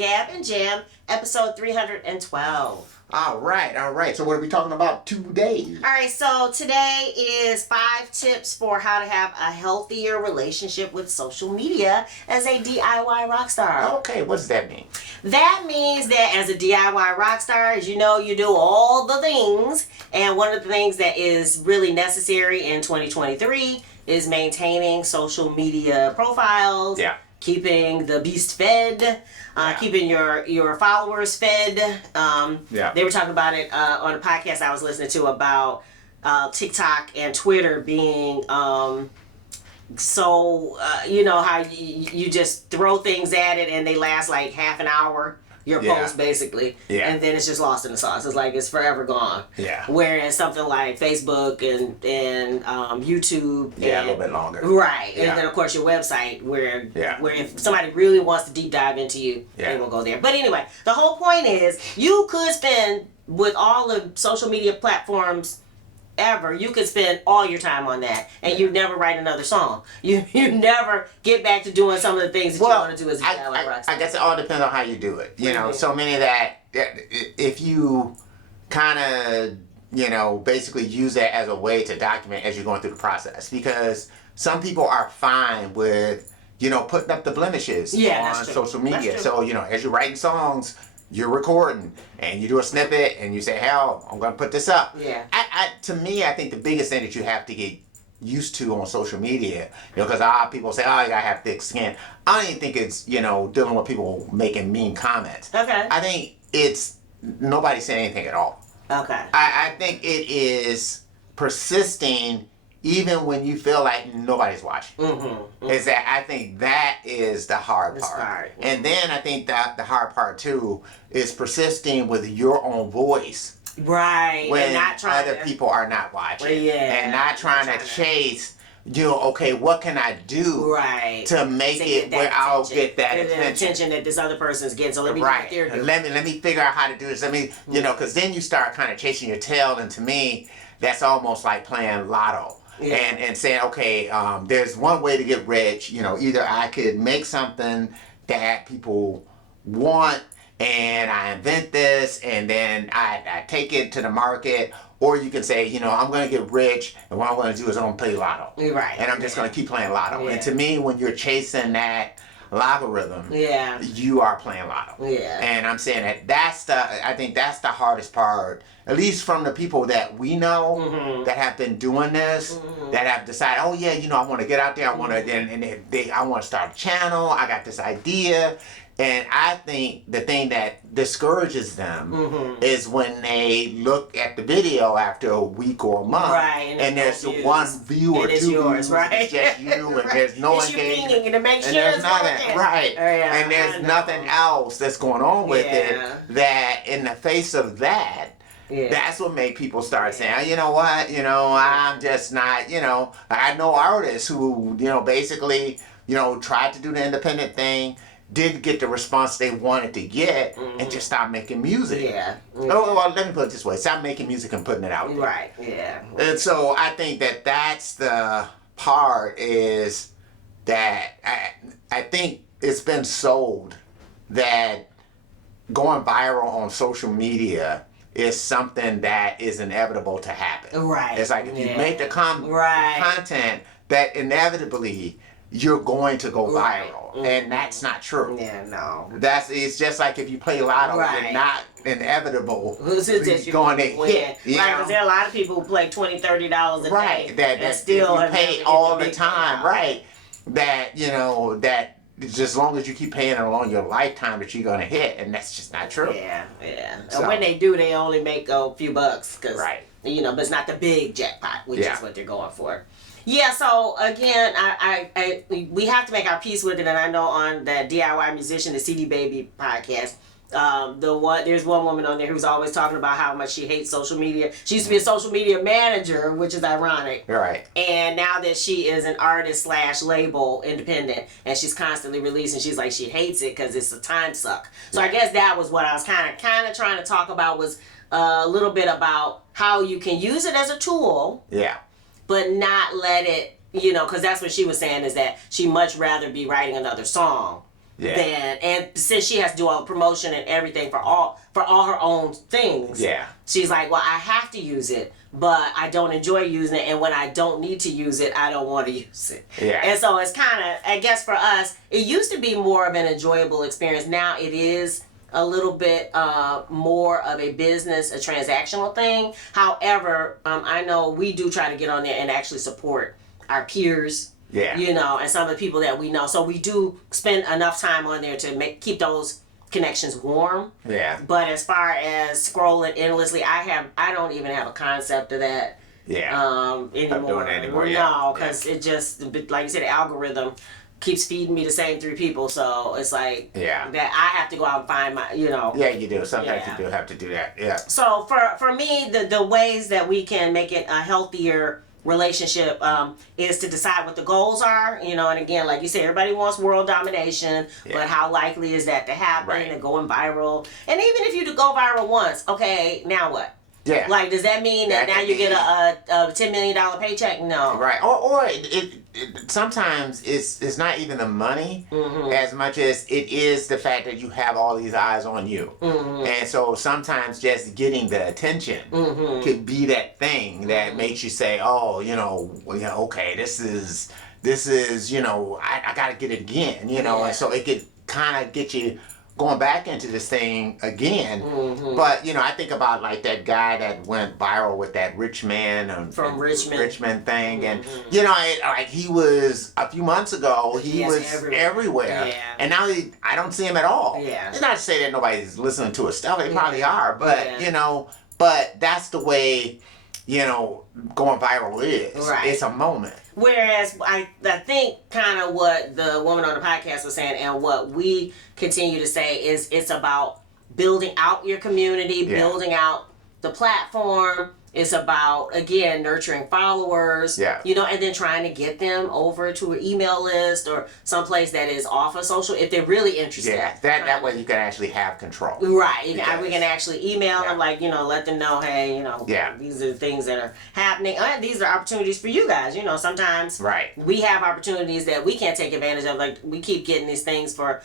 Gab and Jam, episode 312. All right. So what are we talking about today? All right, so today is 5 tips for how to have a healthier relationship with social media as a DIY rock star. Okay, what does that mean? That means that as a DIY rock star, as you know, you do all the things. And one of the things that is really necessary in 2023 is maintaining social media profiles. Yeah. Keeping the beast fed, keeping your followers fed. They were talking about it on a podcast I was listening to about TikTok and Twitter being you know how you just throw things at it and they last like half an hour. Your post basically, and then it's just lost in the sauce. It's like it's forever gone. Yeah. Whereas something like Facebook and YouTube, a little bit longer. Right, Yeah. and then of course your website, where if somebody really wants to deep dive into you, they will go there. But anyway, the whole point is you could spend with all the social media platforms ever, you could spend all your time on that and you never write another song. You never get back to doing some of the things that you want to do as a DIY rock star. I guess it all depends on how you do it. You know, so many that if you kind of, basically use that as a way to document as you're going through the process, because some people are fine with, putting up the blemishes on social media. So, as you're writing songs, you're recording and you do a snippet and you say, hell, I'm going to put this up. Yeah. To me, I think the biggest thing that you have to get used to on social media, because a lot of people say, oh, you got to have thick skin. I don't even think it's, dealing with people making mean comments. Okay. I think it's nobody saying anything at all. Okay. I think it is persisting even when you feel like nobody's watching. Is that I think that is the hard part. And then I think that the hard part too is persisting with your own voice. Right. When and not trying other people are not watching. Yeah. And not trying to chase, okay, what can I do to make it where I'll get that attention that this other person's getting. So let me let me figure out how to do this. Let me, because then you start kind of chasing your tail, and to me, that's almost like playing lotto. Yeah. And saying, okay, there's one way to get rich. Either I could make something that people want and I invent this and then I take it to the market, or you can say, I'm going to get rich and what I'm going to do is I'm going to play lotto. Right. And I'm just going to keep playing lotto. Yeah. And to me, when you're chasing that logarithm, you are playing lotto. Yeah. And I'm saying I think that's the hardest part, at least from the people that we know that have been doing this, that have decided, oh yeah, I want to get out there, I want to, I want to start a channel, I got this idea. And I think the thing that discourages them is when they look at the video after a week or a month, and there's one view or two views, it's just you, and there's no engagement, and there's nothing, and there's nothing else that's going on with it. That in the face of that, that's what made people start saying, you know what, I'm just not, I know artists who, basically, tried to do the independent thing, didn't get the response they wanted to get, and just stop making music. Oh, well, let me put it this way: stop making music and putting it out there. Right. Yeah. And so I think that's the part, is that I think it's been sold that going viral on social media is something that is inevitable to happen. Right. It's like if you make the content, that inevitably you're going to go viral, and that's not true. Yeah, no. It's just like if you play lotto, you're not inevitable. Who's going to hit? Right, because there are a lot of people who play $20, $30 a day. That still you pay all the time. Right. That that as long as you keep paying it along your lifetime, that you're gonna hit, and that's just not true. Yeah. So, and when they do, they only make a few bucks, but it's not the big jackpot, which is what they're going for. Yeah, so again, we have to make our peace with it, and I know on the DIY Musician, the CD Baby podcast, there's one woman on there who's always talking about how much she hates social media. She used to be a social media manager, which is ironic. Right. And now that she is an artist / label independent, and she's constantly releasing, she's like, she hates it because it's a time suck. So I guess that was what I was kind of trying to talk about, was a little bit about how you can use it as a tool. Yeah. But not let it, because that's what she was saying, is that she'd much rather be writing another song then, and since she has to do all the promotion and everything for all her own things, she's like, well, I have to use it, but I don't enjoy using it, and when I don't need to use it, I don't want to use it. And so it's kind of, I guess for us, it used to be more of an enjoyable experience. Now it is a little bit more of a business, a transactional thing. However, I know we do try to get on there and actually support our peers, you know, and some of the people that we know. So we do spend enough time on there to keep those connections warm. But as far as scrolling endlessly, I don't even have a concept of that anymore. Not doing it anymore. No, because it just, like you said, the algorithm keeps feeding me the same 3 people, so it's like that I have to go out and find my, you know. Yeah, you do. Sometimes you do have to do that. So for me, the ways that we can make it a healthier relationship is to decide what the goals are, you know. And again, like you said, everybody wants world domination, but how likely is that to happen and going viral? And even if you go viral once, okay, now what? Like, does that mean that now you get a $10 million paycheck? No. Or it sometimes it's not even the money as much as it is the fact that you have all these eyes on you. And so sometimes just getting the attention could be that thing that makes you say, oh, you know, okay, this is, you know, I got to get it again, you know. And so it could kind of get you going back into this thing again. But, you know, I think about like that guy that went viral with that rich man from Richmond thing. And, you know, like he was, a few months ago, he was everywhere. And now I don't see him at all. It's not to say that nobody's listening to his stuff. They probably are. But, you know, but that's the way, you know, going viral is. It's a moment. Whereas I think kind of what the woman on the podcast was saying and what we continue to say is it's about building out your community, building out the platform. It's about, again, nurturing followers, you know, and then trying to get them over to an email list or someplace that is off of social if they're really interested. That way you can actually have control. We can actually email them, like, you know, let them know, hey, you know, these are the things that are happening. And these are opportunities for you guys. You know, sometimes we have opportunities that we can't take advantage of. Like, we keep getting these things for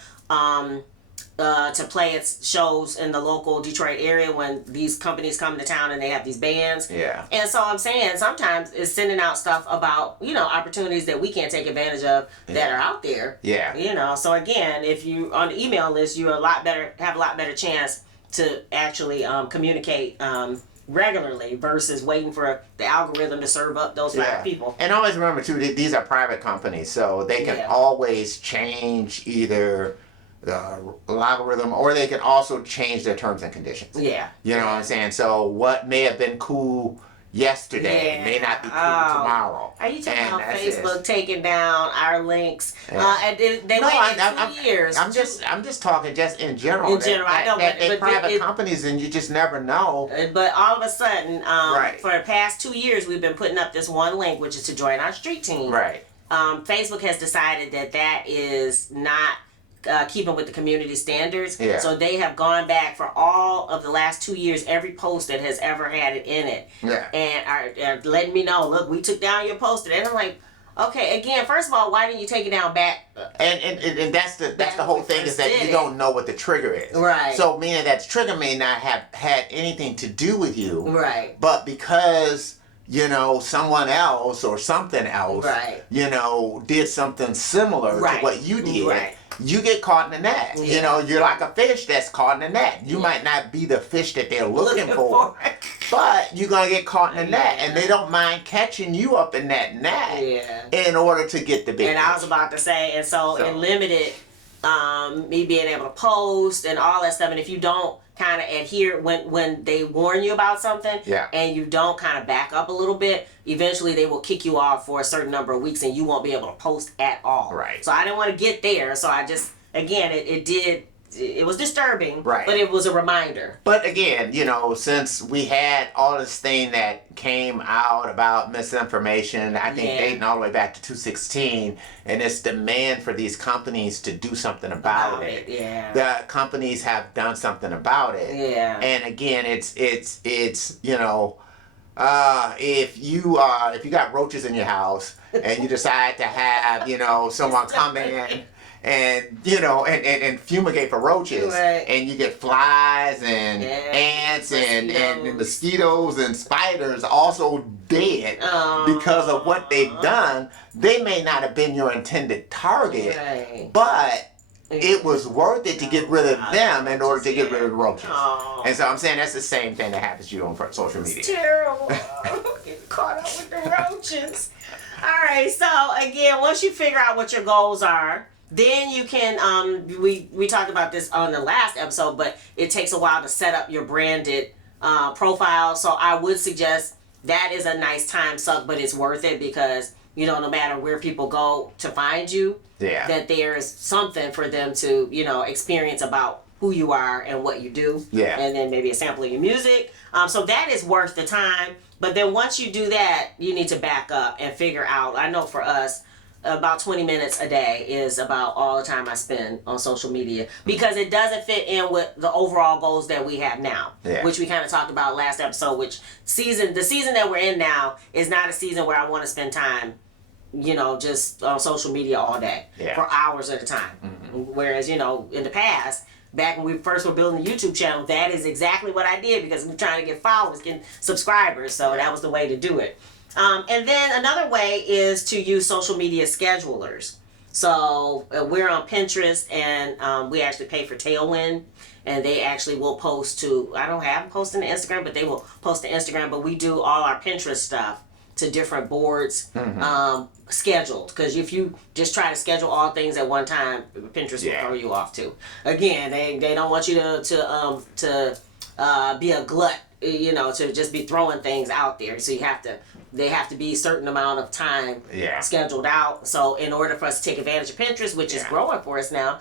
to play its shows in the local Detroit area when these companies come to town and they have these bands. And so I'm saying sometimes it's sending out stuff about, you know, opportunities that we can't take advantage of that are out there. You know, so again, if you on the email list, you have a lot better chance to actually communicate regularly versus waiting for the algorithm to serve up those 5 people. And always remember too, these are private companies, so they can always change either the algorithm, or they can also change their terms and conditions. You know what I'm saying? So what may have been cool yesterday may not be cool tomorrow. Are you talking about Facebook taking down our links? And they waited 2 years. I'm just talking just in general. I know, they're private companies, and you just never know. But all of a sudden, for the past 2 years, we've been putting up this one link, which is to join our street team. Facebook has decided that is not keeping with the community standards. So they have gone back for all of the last 2 years, every post that has ever had it in it. And are letting me know, look, we took down your post. And I'm like, okay, again, first of all, why didn't you take it down back? And that's the whole thing, is that you don't know what the trigger is. So meaning that trigger may not have had anything to do with you. But because, you know, someone else or something else, you know, did something similar to what you did, you get caught in the net. You know, you're like a fish that's caught in the net. You might not be the fish that they're looking for, but you're going to get caught in the net. And they don't mind catching you up in that net in order to get the big fish. I was about to say, and so it limited me being able to post and all that stuff. And if you don't kind of adhere when they warn you about something and you don't kind of back up a little bit, eventually they will kick you off for a certain number of weeks and you won't be able to post at all. So I didn't want to get there, so I just, again, it was disturbing, but it was a reminder. But again, you know, since we had all this thing that came out about misinformation, I think dating all the way back to 2016, and this demand for these companies to do something about it. The companies have done something about it. And again, it's you know, if you got roaches in your house and you decide to have, you know, someone come in and you know, and fumigate for roaches, right. and you get flies and ants and mosquitoes and spiders also dead because of what they've done. They may not have been your intended target, right. but it was worth it to get rid of them in order to get rid of the roaches. And so I'm saying that's the same thing that happens to you on social media. It's terrible. Getting caught up with the roaches. All right, so again, once you figure out what your goals are, then you can, we talked about this on the last episode, but it takes a while to set up your branded profile. So I would suggest that is a nice time suck, but it's worth it because, you know, no matter where people go to find you, that there's something for them to, you know, experience about who you are and what you do. Yeah. And then maybe a sample of your music. So that is worth the time. But then once you do that, you need to back up and figure out, I know for us, about 20 minutes a day is about all the time I spend on social media because it doesn't fit in with the overall goals that we have now, which we kind of talked about last episode, which the season that we're in now is not a season where I want to spend time, you know, just on social media all day for hours at a time. Whereas, you know, in the past, back when we first were building the YouTube channel, that is exactly what I did because we're trying to get followers, get subscribers. So that was the way to do it. And then another way is to use social media schedulers. So we're on Pinterest and we actually pay for Tailwind. And they actually will post to, I don't have them posting to Instagram, but they will post to Instagram. But we do all our Pinterest stuff to different boards scheduled. Because if you just try to schedule all things at one time, Pinterest will throw you off too. Again, they don't want you to be a glut, you know, to just be throwing things out there. So they have to be a certain amount of time scheduled out. So in order for us to take advantage of Pinterest, which is growing for us now,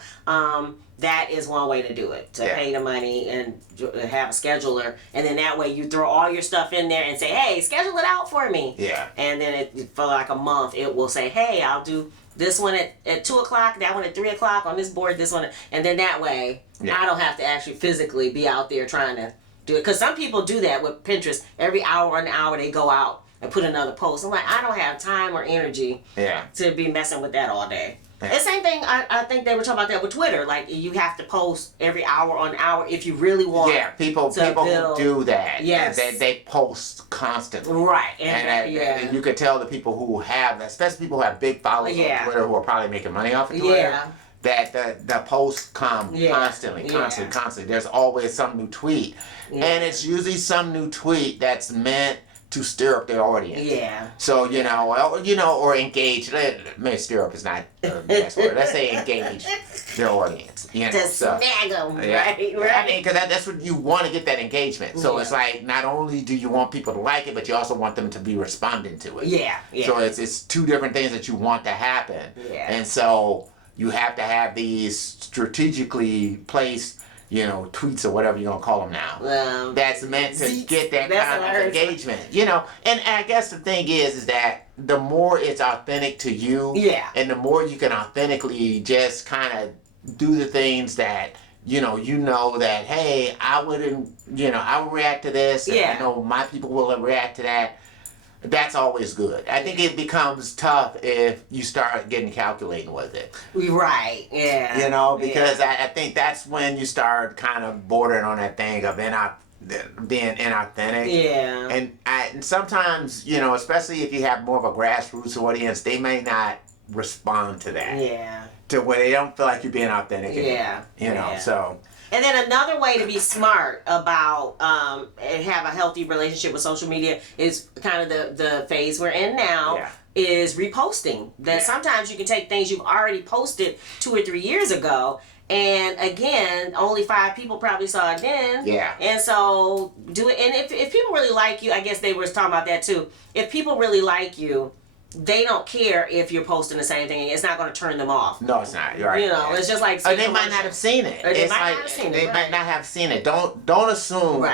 that is one way to do it, to pay the money and have a scheduler. And then that way you throw all your stuff in there and say, hey, schedule it out for me. Yeah. And then for like a month, it will say, hey, I'll do this one at 2 o'clock, that one at 3 o'clock on this board, this one. And then that way, I don't have to actually physically be out there trying to do it. Because some people do that with Pinterest. Every hour on the hour, they go out and put another post. I'm like, I don't have time or energy to be messing with that all day. The same thing, I think they were talking about that with Twitter. Like, you have to post every hour on hour if you really want people build. do that. Yes. They post constantly. Right. And you could tell the people who have, especially people who have big followers on Twitter who are probably making money off of Twitter, that the posts come constantly. There's always some new tweet. And it's usually some new tweet that's meant to stir up their audience. Yeah. So, you know, or engage. Maybe stir up is not the best word. Let's say engage their audience. You know, to snag them, right? I mean, because that's what you want to get, that engagement. So it's like, not only do you want people to like it, but you also want them to be responding to it. Yeah. So it's two different things that you want to happen. Yeah. And so you have to have these strategically placed, you know, tweets or whatever you're going to call them now. That's meant to get that kind of engagement. You know, and I guess the thing is that the more it's authentic to you, and the more you can authentically just kind of do the things that, you know that, hey, I would react to this, and I know my people will react to that. That's always good. I think it becomes tough if you start getting calculating with it. Right, yeah. You know, because I think that's when you start kind of bordering on that thing of being inauthentic. Yeah. And sometimes, you know, especially if you have more of a grassroots audience, they may not respond to that. Yeah. To where they don't feel like you're being authentic anymore. You know, so... And then another way to be smart about and have a healthy relationship with social media is kind of the phase we're in now is reposting. That sometimes you can take things you've already posted 2 or 3 years ago, and again, only 5 people probably saw it then. Yeah. And so do it. And if people really like you, I guess they were talking about that too. If people really like you, they don't care if you're posting the same thing. It's not going to turn them off. No, it's not. You're right. You know, it's just like... they might not have seen it. They might not have seen it. Don't assume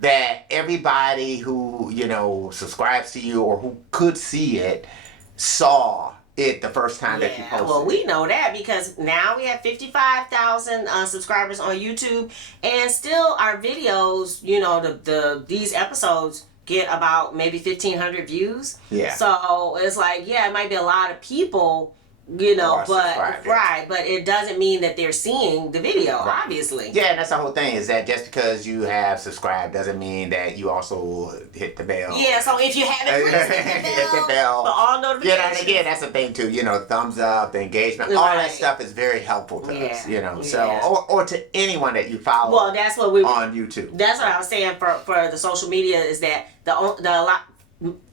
that everybody who, you know, subscribes to you or who could see it saw it the first time that you posted. Well, we know that because now we have 55,000 subscribers on YouTube, and still our videos, you know, these episodes get about maybe 1,500 views. Yeah. So it's like, it might be a lot of people you know, but but it doesn't mean that they're seeing the video, obviously. Yeah, and that's the whole thing, is that just because you have subscribed doesn't mean that you also hit the bell. Yeah, so if you haven't, hit the bell for all notifications. Yeah, and again, that's the thing too, you know, thumbs up, the engagement, all that stuff is very helpful to us, you know, so, or to anyone that you follow. Well, that's what we on YouTube. That's what I was saying for the social media, is that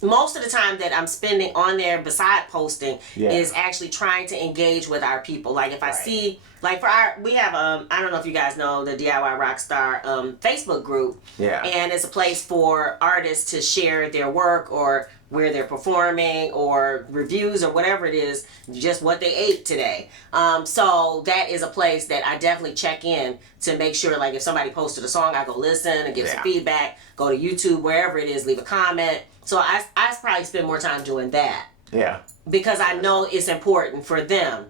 most of the time that I'm spending on there beside posting is actually trying to engage with our people. Like if I see, like we have I don't know if you guys know the DIY Rockstar Facebook group. Yeah. And it's a place for artists to share their work or where they're performing or reviews or whatever it is, just what they ate today. So that is a place that I definitely check in to make sure, like if somebody posted a song, I go listen and give some feedback, go to YouTube, wherever it is, leave a comment. So I probably spend more time doing that. Yeah. Because I know it's important for them.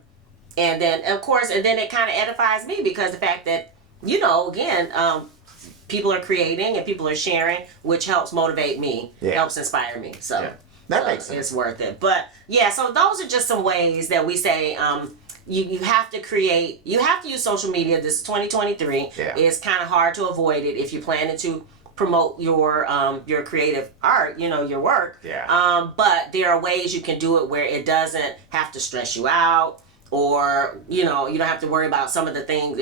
And then, of course, and then it kind of edifies me, because the fact that, you know, again, people are creating and people are sharing, which helps motivate me, helps inspire me. So that makes sense. It's worth it. But yeah, so those are just some ways that we say you have to create, you have to use social media. This is 2023. Yeah. It's kind of hard to avoid it if you're planning to promote your creative art, you know, your work. Yeah. But there are ways you can do it where it doesn't have to stress you out, or you know, you don't have to worry about some of the things,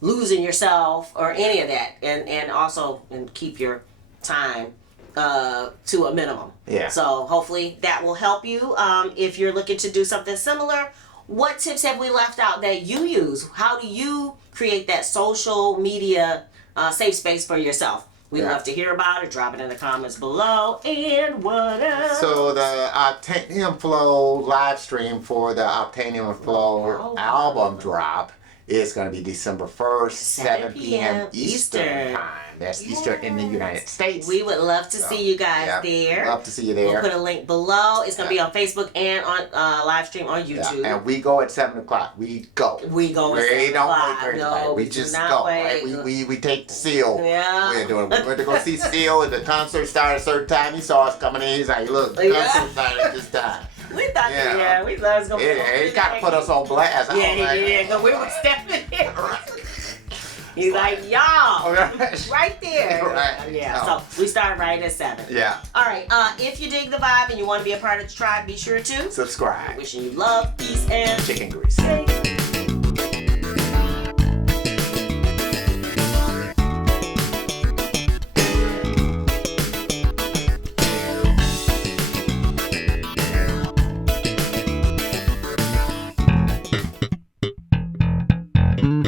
losing yourself or any of that, and also keep your time to a minimum. Yeah. So hopefully that will help you if you're looking to do something similar. What tips have we left out that you use? How do you create that social media safe space for yourself? We'd love to hear about it. Drop it in the comments below. And what else? So the Obtanium Flow live stream for the Obtanium Flow album drop is going to be December 1st, 7 p.m. Eastern time. That's Eastern in the United States. We would love to see you guys there. Love to see you there. We'll put a link below. It's going to be on Facebook and on live stream on YouTube. Yeah. And we go at 7 o'clock. We go. We go at 7 o'clock. No, we just go. Right? We take the seal. Yeah. We went to go see Seal, and the concert started a certain time. He saw us coming in. He's like, look, the concert started at this time. We thought we thought it was going to be. He kind of put us on blast. Yeah, he did. Because we were stepping in. He's like, y'all, right there. Right. Yeah, so we start right at 7. Yeah. All right, if you dig the vibe and you want to be a part of the tribe, be sure to subscribe. Wishing you love, peace, and chicken grease.